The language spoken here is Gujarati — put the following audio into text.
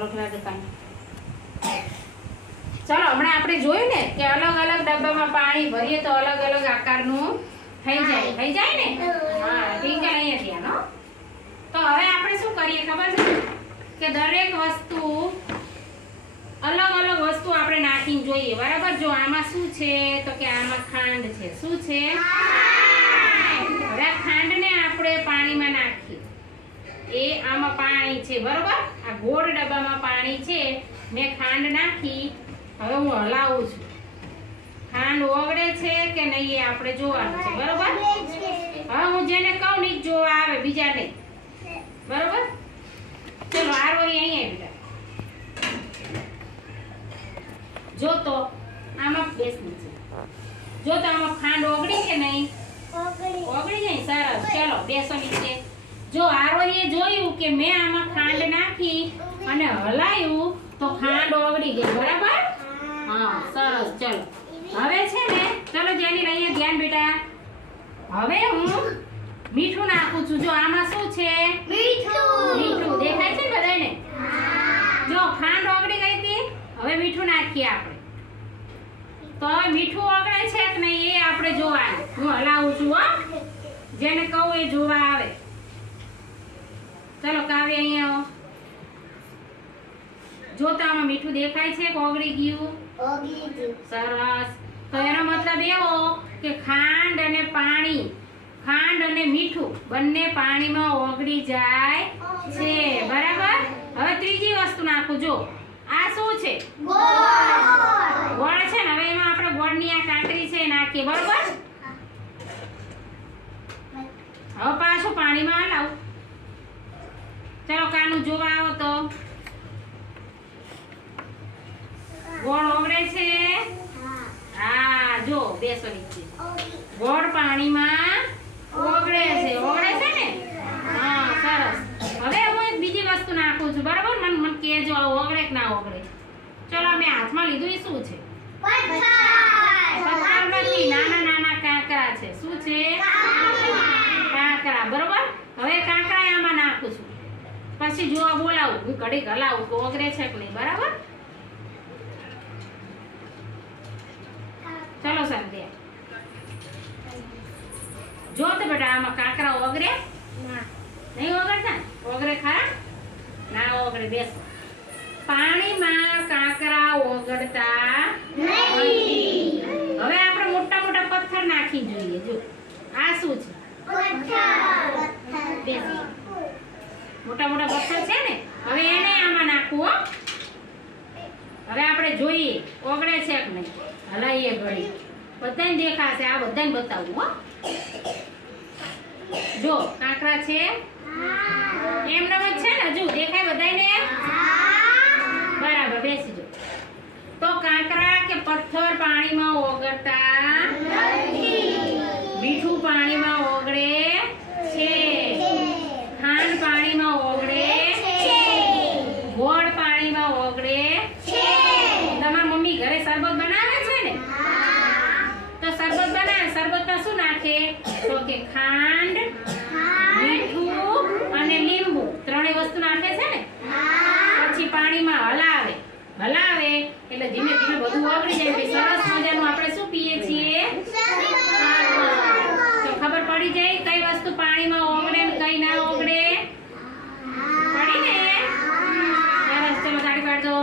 બોલો ખેલા દુકાન ચલો હમણાં આપણે જોયું ને કે અલગ અલગ ડબ્બામાં પાણી ભરીએ તો અલગ અલગ આકારનું થઈ જાય ને હા ઠીક છે અહીંયા ધ્યાન હો તો હવે આપણે શું કરીએ ખબર છે કે દરેક વસ્તુ અલગ અલગ વસ્તુ આપણે નાખીને જોઈએ બરાબર જો આમાં શું છે તો કે આમાં ખાંડ છે શું છે હવે ખાંડને આપણે પાણીમાં નાખીએ એ આમાં પાણી છે બરોબર આ ગોળ ડબ્બામાં પાણી છે મેં ખાંડ નાખી હવે હું હલાવું છું ખાંડ ઓગળે છે કે નહીં એ આપણે જોવાનું છે બરોબર હવે હું જેને કહું ને જોવા આવે બીજા નહીં બરોબર ચલો આ રોઈ અહીંયા જો તો આમાં બેસની છે જો તો આમાં ખાંડ ઓગળી કે નહીં ઓગળી જાય સરસ ચલો બેસો નીચે જો આરોહીએ જોયું કે મેં આમાં ખાંડ નાખી અને હલાયું તો ખાંડ ઓગળી ગઈ બરાબર હા સરસ ચલો હવે છે ને ચલો જેની અહીંયા ધ્યાન બેટા હવે હું મીઠું નાખું છું જો આમાં શું છે મીઠું દેખાય છે બધાને જો ખાંડ ઓગળી ગઈ હતી હવે મીઠું નાખીએ આપણે તો હવે મીઠું ઓગળે છે કે નહીં એ આપણે જોવાનું હું હલાવું છું હો જેને કહું એ જોવા આવે ચલો કાવ્ય અહીંયા આવો જો તો આમાં મીઠું દેખાય છે કે ઓગળી ગયું સરસ તો એનો મતલબ એવો કે ખાંડ અને પાણી ખાંડ અને મીઠું બંને પાણીમાં ઓગળી જાય છે બરાબર હવે ત્રીજી વસ્તુ નાખું જો આ શું છે ગોળ છે ને હવે એમાં આપણે ગોળની આ કાંકરી છે નાખીએ બરોબર હવે પાછું પાણીમાં હલાવું ચલો કાનું જોવા આવો તો ગોળ ઓગળે છે હા જો બેસો નીચે ગોળ પાણીમાં ઓગળે છે ને હા સરસ હવે હું એક બીજી વસ્તુ નાખું છું બરાબર મને કહેજો આ ઓગળે કે ના ઓગળે ચલો મેં હાથમાં લીધું એ શું છે પથ્થર નથી નાના નાના કાંકરા છે શું છે કાંકરા બરોબર હવે કાંકરા આમાં નાખું છું પછી જોવા બોલાવું હું ઘડીક હલાવું તો ઓગળે છે કે નહીં બરાબર ચલો સંધ્યા જો તો બેટા આમાં કાંકરા ઓગળે નહીં ઓગળતા ઓગળે ખરા ના ઓગળે બેસો પાણીમાં કાંકરા ઓગળતા નથી હવે આપણે મોટા મોટા પથ્થર નાખી જોઈએ જો આ શું છે બેસો મોટા મોટા પથ્થર છે ને હવે એને આમાં નાખવું હવે આપણે જોઈએ ઓગળે છે કે નહીં હલાઈએ ઘડી બધાને દેખાશે આ બધાને બતાવું હો જો કાંકરા છે એમ નમ જ છે ને હજુ દેખાય બધાને બરાબર બેસી જો તો કાંકરા કે પથ્થર પાણીમાં ઓગળતા મીઠું પાણીમાં ઓગળે છે ખાંડ પાણીમાં ઓગળે ગોળ પાણીમાં ઓગળે તમારા મમ્મી ઘરે શરબત બનાવે છે ને તો શરબત બનાવે શરબતમાં શું નાખે તો કે ખાંડ મીઠું અને લીંબુ ત્રણેય વસ્તુ નાખે છે ને પછી પાણીમાં હલાવે એટલે ધીમે ધીમે બધું ઓગળી જાય પછી સરસ મજાનું આપણે શું પીએ છીએ તો ખબર પડી જાય કઈ વસ્તુ પાણીમાં ઓગળે ને કઈ ના ઓગળે પડી ને સરસ ચલો તાળી પાડજો